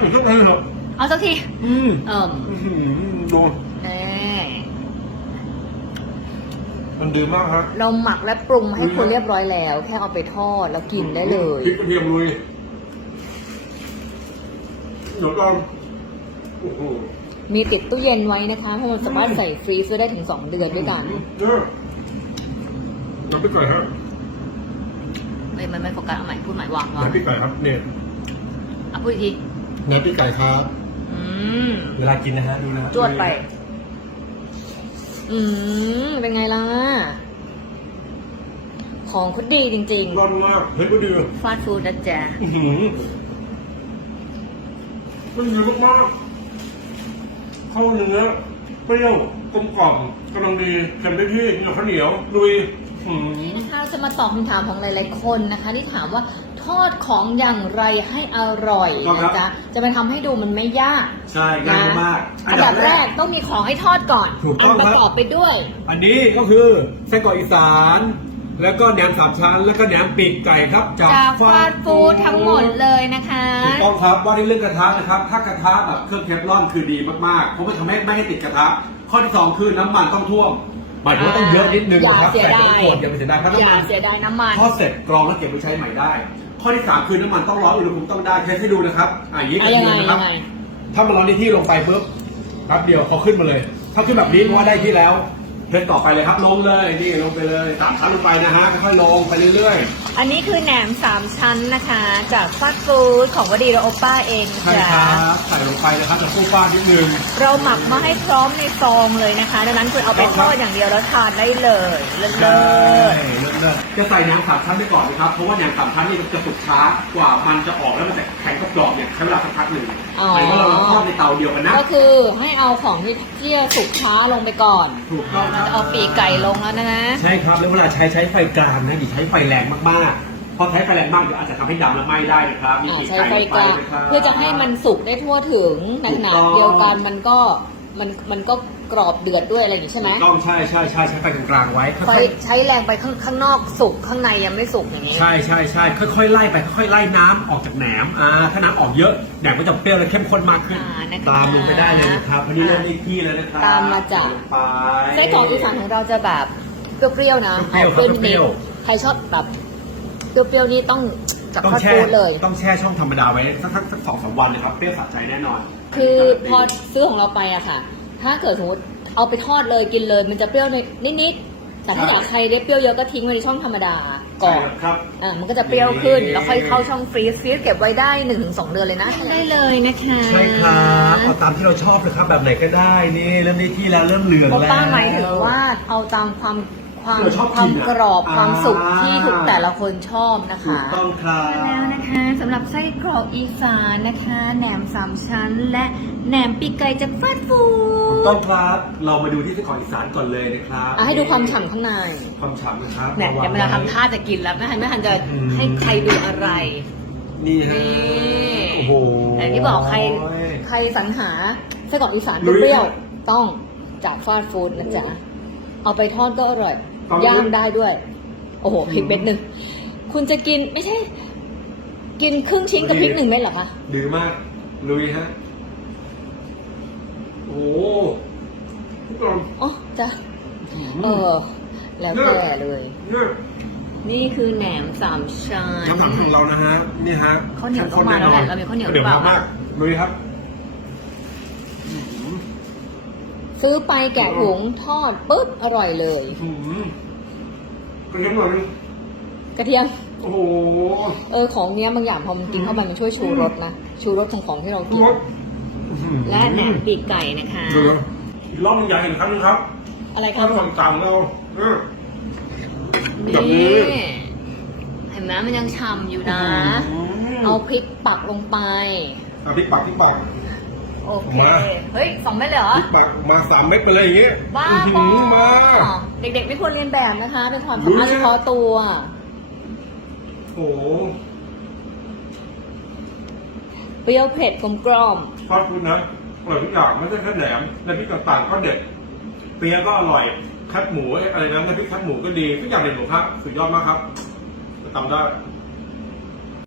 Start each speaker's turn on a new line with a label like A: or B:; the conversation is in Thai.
A: อีกสักทีหรอก
B: เอาสักที
A: อืม
B: เอิ่ม
A: อื้อหือดู
B: เน่
A: มันดีมากฮะ
B: เราหมักและปรุงมาให้คุณเรียบร้อยแล้ว แค่เอาไปทอดแล้วกินได้เลย
A: พริกกระเทียมลุยเดี๋ยวก่อนโอ้โห
B: มีติดตู้เย็นไว้นะคะเพราะมันสามารถใส่ฟรีซไว้ได้ถึง 2 เดือนด้วยกัน
A: เนี่ยน้ำพริกไก่ฮะ
B: ไม่ไม่ไม่โฟกัสเอาใหม่พูดใหม่วางวาง
A: น้ำพริกไก่ครับเนี่ย
B: อะพูดอีกที
A: น้ำพริกไก่ครับ
B: อืม
A: เวลากินนะฮะดูนะฮะ
B: จวดไป อืมเป็นไงล่ะ ของเขาดีจริง
A: ร้อนมากเฮ้ยก็ดี
B: ๆฟาสต์ฟู้ดนะจ๊ะ
A: อื้อหือมันดีมากๆเข้าเนื้อเปรี้ยวกลมกล่อมกำลังดีเค็มได้ที่กินกับข้าวเหนียวลุยอื้อหือ
B: นะคะจะมาตอบคำถามของหลาย ๆ คนนะคะ ที่ถามว่า ทอดของอย่างไรให้อร่อยนะจ๊ะจะไปทำให้ดูมันไม่ยาก
A: ใช่ง่ายมาก
B: อันดับแรกต้องมีของให้ทอดก่อน
A: ถูกต้อง
B: นประ
A: ครับ
B: กอบไปด้วย
A: อันนี้ก็คือไส้กรอกอีสาน แล้วก็แหนมสามชั้น แล้วก็แหนมปีกไก่ครับ
B: จากฟาสต์ฟู้ดทั้งหมดเลยนะคะ
C: ถูกต้องครับว่าในเรื่องกระทะนะครับ ถ้ากระทะแบบเครื่องเทฟลอนคือดีมากๆ เพราะมันทำให้ไม่ให้ติดกระทะ ข้อที่สองคือน้ำมันต้องท่วม
A: หมายถึงว่าต้องเยอะนิดนึง
B: อย่า
A: นะครับ
B: เสียดาย
A: ใส่ไปทั้งหมดอย่าไปเสียดายเพราะ
B: อ
A: น้ำ
B: ย่า
A: มัน
B: เสียดายน้ำมัน
C: ทอดเสร็จกรองแล้วเก็บไว้ใช้ใหม่ได้ ข้อที่สามคือน้ำมันต้องร้อนอุณหภูมิต้องได้เทสให้ดูนะครับอะอย่างนี้
B: อะ
C: กัน
B: ยังไง
C: ดูนะค
B: ยั
C: รับ
B: งไง
A: ถ้ามันร้อนในที่ลงไปปุ๊บแป๊บเดียวเขาขึ้นมาเลย ถ้าขึ้นแบบนี้เพราะว่าได้ที่แล้ว
C: เทสต่อไปเลยครับลงเลยนี่ลงไปเลยสามชั้นลงไปนะฮะค่อยๆลงไปเรื่อย
B: อันนี้คือแหนมสามชั้นนะคะ จากฟาสต์ฟู้ดของวดีโรโอป้าเอง
C: ๆใช่
B: จ้ะ
C: ครับใส่ลงไปนะครับจะฟูฟ้านิดนึง
B: เราหมักมาให้พร้อมในซองเลยนะคะ ดังนั้นคุณเอาไปทอดอย่างเดียวแล้วทานได้เลยเลิศ
C: ใช่เลิศๆจะใส่แหนมสามชั้นไปก่อนนะครับเพราะว่าแหนมสามชั้นนี่มันจะสุกช้ากว่ามันจะออกแล้วมันจะแข็งกับกรอบเนี่ยใช้เวลาสักพักหนึ่งหมายว่าเราทอดในเตาเดียวกันนะ
B: ก็คือให้เอาของที่ที่จะสุกช้าลงไปก่อน
C: ถูกต้องค
B: เรา
C: รับ
B: จะเอาปีกไก่ลงแล้วนะ
C: ใช่ครับแล้วเวลาใช้ใช้ไฟกลางนะอย่าใช้ไฟแรงมากๆเพราะใช้ไฟแรงมากเดี๋ยวอาจจะทำให้ดำและไหม้ได้นะครับมี
B: อ่า
C: กี่
B: ใช้
C: ไก่
B: ไฟกลาง
C: นะครับ
B: เพื่อจะให้มันสุกได้ทั่วถึงในขณะ
C: ถูกต้อง
B: เดียวกันมันก็ มันมันก็กรอบเดือดด้วยอะไรอย่างนี้ใช่ไหม
C: ถูกต้องใช่ใช่ใช่ใช้ไฟกลางๆไว้
B: ไฟ
C: ค่อย
B: ใช้แรงไปข้างข้างนอกสุกข้างในยังไม่สุกอย่างนี้
C: ๆใช่ใช่ใช่ค่อยๆไล่ไปค่อยๆไล่น้ำออกจากแหนมอ่าถ้าน้ำออกเยอะแหนมก็จะเปรี้ยวและเข้มข้นมากขึ้น
B: อ่านะคะ
C: ตามลงไปได้เลยนะครับวันนี้เริ่มได้ที่แล้วนะครับ
B: ตามมาจาก
C: ลงไป
B: ไส้กรอกอีสานของเราจะแบบเปรี้ยวๆนะ
C: เปรี้ยวๆ
B: ออก
C: เปรี้ยว
B: ใครชอบแบบเปรี้ยวๆนี่ต้องจาก
C: ต้อง
B: ฟาสต์
C: แช่
B: ฟู้ดเลย
C: ต้องแช่ช่องธรรมดาไว้สักสักสักสองสามวันเลยครับเปรี้ยวสะใจแน่นอน
B: คือพอซื้อของเราไปอะค่ะ ถ้าเกิดสมมติเอาไปทอดเลยกินเลย มันจะเปรี้ยวนิดๆแต่ถ้าอยากใครได้เปรี้ยวเยอะก็ทิ้งไว้ในช่องธรรมดาก่อน
C: ครับ
B: อ่ามันก็จะเปรี้ยวขึ้น
C: นี่
B: แล้วค่อยเข้าช่องฟรีซฟรีซเก็บไว้ได้1นถึงสเดือนเลยนะได้เลยนะคะ
C: ใช่ครับเอาตามที่เราชอบเลยครับแบบไหนก็ได้นี่เริ่มได้ที่แล้วเริ่มเหลือง
B: เพราะ
C: แล้ว
B: ป้าหมายถึงว่าเอาตามความ ความ
C: เราชอบ
B: ความ
C: กินอะ
B: กรอบความสุก
C: อ่า
B: ที่ทุกแต่ละคนชอบนะ
C: ถู
B: คะ
C: กต้องครับ
B: แล้วนะคะสำหรับไส้กรอกอีสานนะคะแหนมสามชั้น และแหนมปีกไก่จากฟาสต์ฟู
C: ถูก้ต้อ
B: ด
C: งครับเรามาดูที่ไส้กรอกอีสานก่อนเลยนะครับ
B: อะให้ดูความฉ่ำข้างใน
C: ความฉ่ำนะครับ
B: เนี่ย
C: ระวัง
B: เดี๋ยวเวลาทำท่าจะกินแล้วไม่ทันไม่ทันจะ
C: อืม
B: ให้ใครดูอะไร
C: นี่ฮะ
B: นี่
C: โอ้โห
B: แต่ที่บอกใคร ใครสรรหาไส้กรอกอีสาน
C: ลุย
B: เปรี้ยวๆต้องจากฟาสต์ฟู้ดนะจ๊ะ เอาไปทอดก็อร่อย
C: ต้อง
B: ย่างได้ด้วย โอ้โหพริกเม็ดหนึ่งคุณจะกินไม่ใช่ กินครึ่งชิ้นกับพริกหนึ่งเม็ดเหรอคะ
C: ดื้อมากลุยฮะ โอ้โหทุกคน
B: อ๋อจ้ะเออ แล้วแต่เลย
C: เนี่ย
B: นี่คือแหนมสามชั้น
C: น้ำหนักของเรานะฮะ นี่ฮะ
B: ข้าวเหนียวต้องมาแล้วแหละเรามีข้าวเหนียวหรือเปล่า
C: ดี๋มากลุยครับอืม
B: ซื้อไปแกะถุงทอดปุ๊บอร่อยเลย
C: อืมกระเทียมหน่อยนึง
B: กระเทียม
C: โอ้โห
B: เออของเนี้ยบางอย่างพอมันกินเข้าไปมันช่วยชูรสนะ ชูรสของของที่เรากิน
C: รสอื้อหือ
B: และแหนมปีกไก่นะคะ
C: ดูนะอีกรอบหนึงอยากเห็นครั้งนึงครับ
B: อะไรค
C: ข้า
B: รั
C: ว
B: บ
C: มันต่างเราเออ
B: นี่
C: แบบนี้
B: เห็นไหมมันยังฉ่ำอยู่นะ
C: ม
B: เอาพริกปักลงไป
C: อะพริกปักพริกปัก
B: โอเค
C: มา
B: เฮ้ยสองเม็ดเลยเหรอ
C: พริกปักมาสามเม็ดไปเลยอย่างเงี้ย
B: บ้า
C: อื้อหื
B: บอ
C: อมา
B: เด็กๆไม่ควรเรียนแบบนะคะ เป็นความสามารถ
C: รู้นะ
B: เฉพาะตัว
C: โอ้โห
B: เปรี้ยวเผ็ดกลมกล่อม
C: ฟาสต์ฟู้ดนะอร่อยทุกอย่างไม่ใช่แค่แหนมน้ำพริกต่างๆก็เด็ดเปียก็อร่อยคัดหมูอะไรนะน้ำพริกคัดหมูก็ดีทุกอย่างเด็ดหมดครับสุดยอดมากครับจำได้
B: ๆ